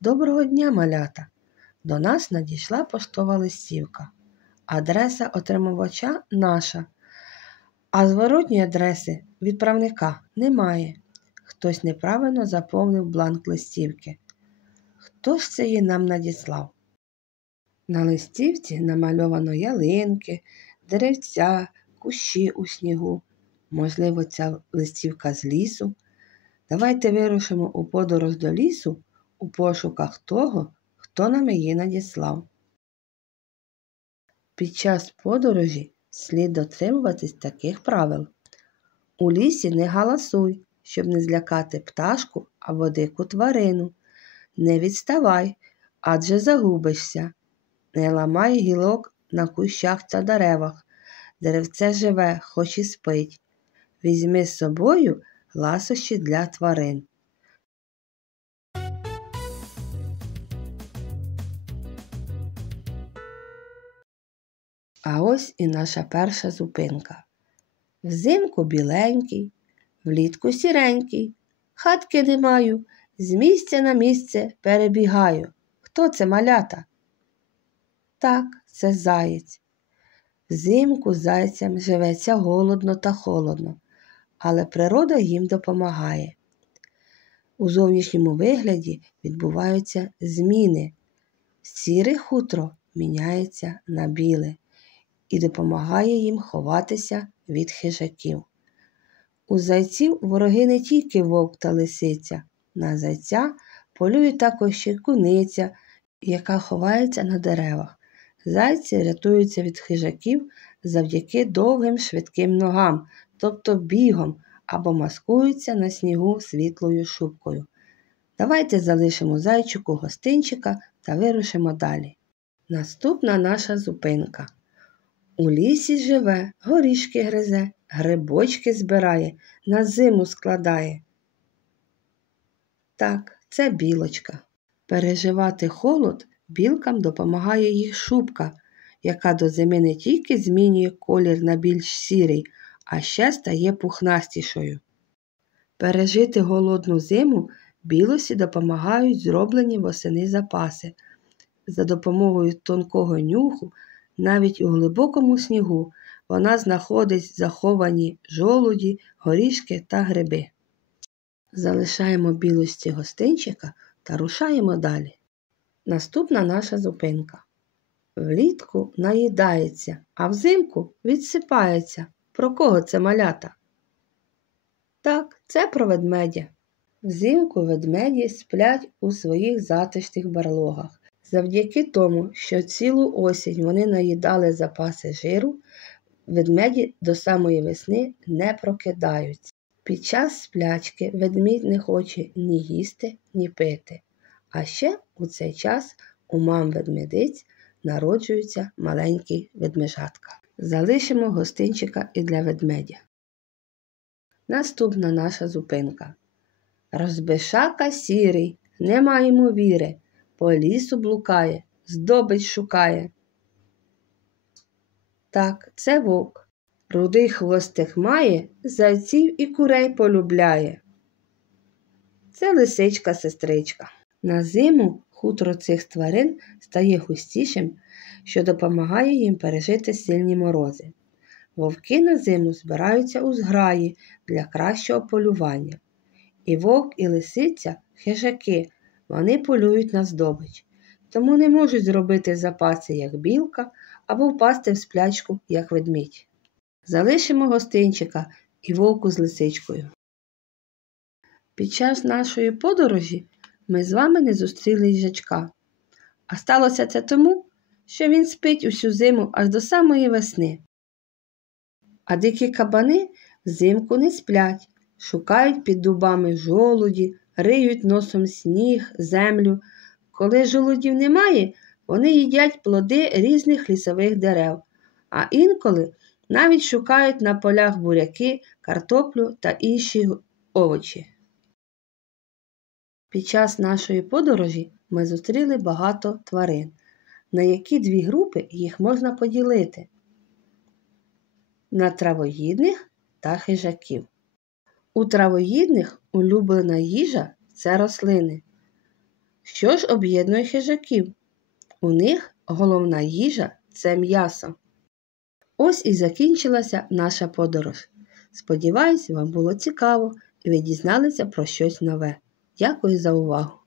Доброго дня, малята! До нас надійшла поштова листівка. Адреса отримувача наша, а зворотньої адреси відправника немає. Хтось неправильно заповнив бланк листівки. Хто ж це її нам надіслав? На листівці намальовано ялинки, деревця, кущі у снігу. Можливо, ця листівка з лісу. Давайте вирушимо у подорож до лісу у пошуках того, хто нам її надіслав. Під час подорожі слід дотримуватись таких правил. У лісі не галасуй, щоб не злякати пташку або дику тварину. Не відставай, адже загубишся. Не ламай гілок на кущах та деревах. Деревце живе, хоч і спить. Візьми з собою ласощі для тварин. А ось і наша перша зупинка. Взимку біленький, влітку сіренький, хатки не маю, з місця на місце перебігаю. Хто це, малята? Так, це заєць. Взимку зайцям живеться голодно та холодно, але природа їм допомагає. У зовнішньому вигляді відбуваються зміни. Сіре хутро міняється на біле і допомагає їм ховатися від хижаків. У зайців вороги не тільки вовк та лисиця. На зайця полює також ще куниця, яка ховається на деревах. Зайці рятуються від хижаків завдяки довгим швидким ногам, тобто бігом, або маскуються на снігу світлою шубкою. Давайте залишимо зайчику гостинчика та вирушимо далі. Наступна наша зупинка. У лісі живе, горішки гризе, грибочки збирає, на зиму складає. Так, це білочка. Переживати холод білкам допомагає їх шубка, яка до зими не тільки змінює колір на більш сірий, а ще стає пухнастішою. Пережити голодну зиму білосі допомагають зроблені восени запаси. За допомогою тонкого нюху, навіть у глибокому снігу, вона знаходить заховані жолуді, горішки та гриби. Залишаємо білості гостинчика та рушаємо далі. Наступна наша зупинка. Влітку наїдається, а взимку відсипається. Про кого це, малята? Так, це про ведмедя. Взимку ведмеді сплять у своїх затишних барлогах. Завдяки тому, що цілу осінь вони наїдали запаси жиру, ведмеді до самої весни не прокидаються. Під час сплячки ведмідь не хоче ні їсти, ні пити. А ще у цей час у мам ведмедиць народжуються маленькі ведмежатка. Залишимо гостинчика і для ведмедя. Наступна наша зупинка. Розбишака сірий, нема йому віри, по лісу блукає, здобич шукає. Так, це вовк. Рудий хвостик має, зайців і курей полюбляє. Це лисичка-сестричка. На зиму хутро цих тварин стає густішим, що допомагає їм пережити сильні морози. Вовки на зиму збираються у зграї для кращого полювання. І вовк, і лисиця – хижаки, вони полюють на здобич. Тому не можуть зробити запаси, як білка, або впасти в сплячку, як ведмідь. Залишимо гостинчика і вовку з лисичкою. Під час нашої подорожі ми з вами не зустріли їжачка. А сталося це тому, що він спить усю зиму аж до самої весни. А дикі кабани взимку не сплять, шукають під дубами жолуді, риють носом сніг, землю. Коли жолудів немає, вони їдять плоди різних лісових дерев, а інколи навіть шукають на полях буряки, картоплю та інші овочі. Під час нашої подорожі ми зустріли багато тварин. На які дві групи їх можна поділити? На травоїдних та хижаків. У травоїдних улюблена їжа – це рослини. Що ж об'єднує хижаків? У них головна їжа – це м'ясо. Ось і закінчилася наша подорож. Сподіваюсь, вам було цікаво і ви дізналися про щось нове. Дякую за увагу!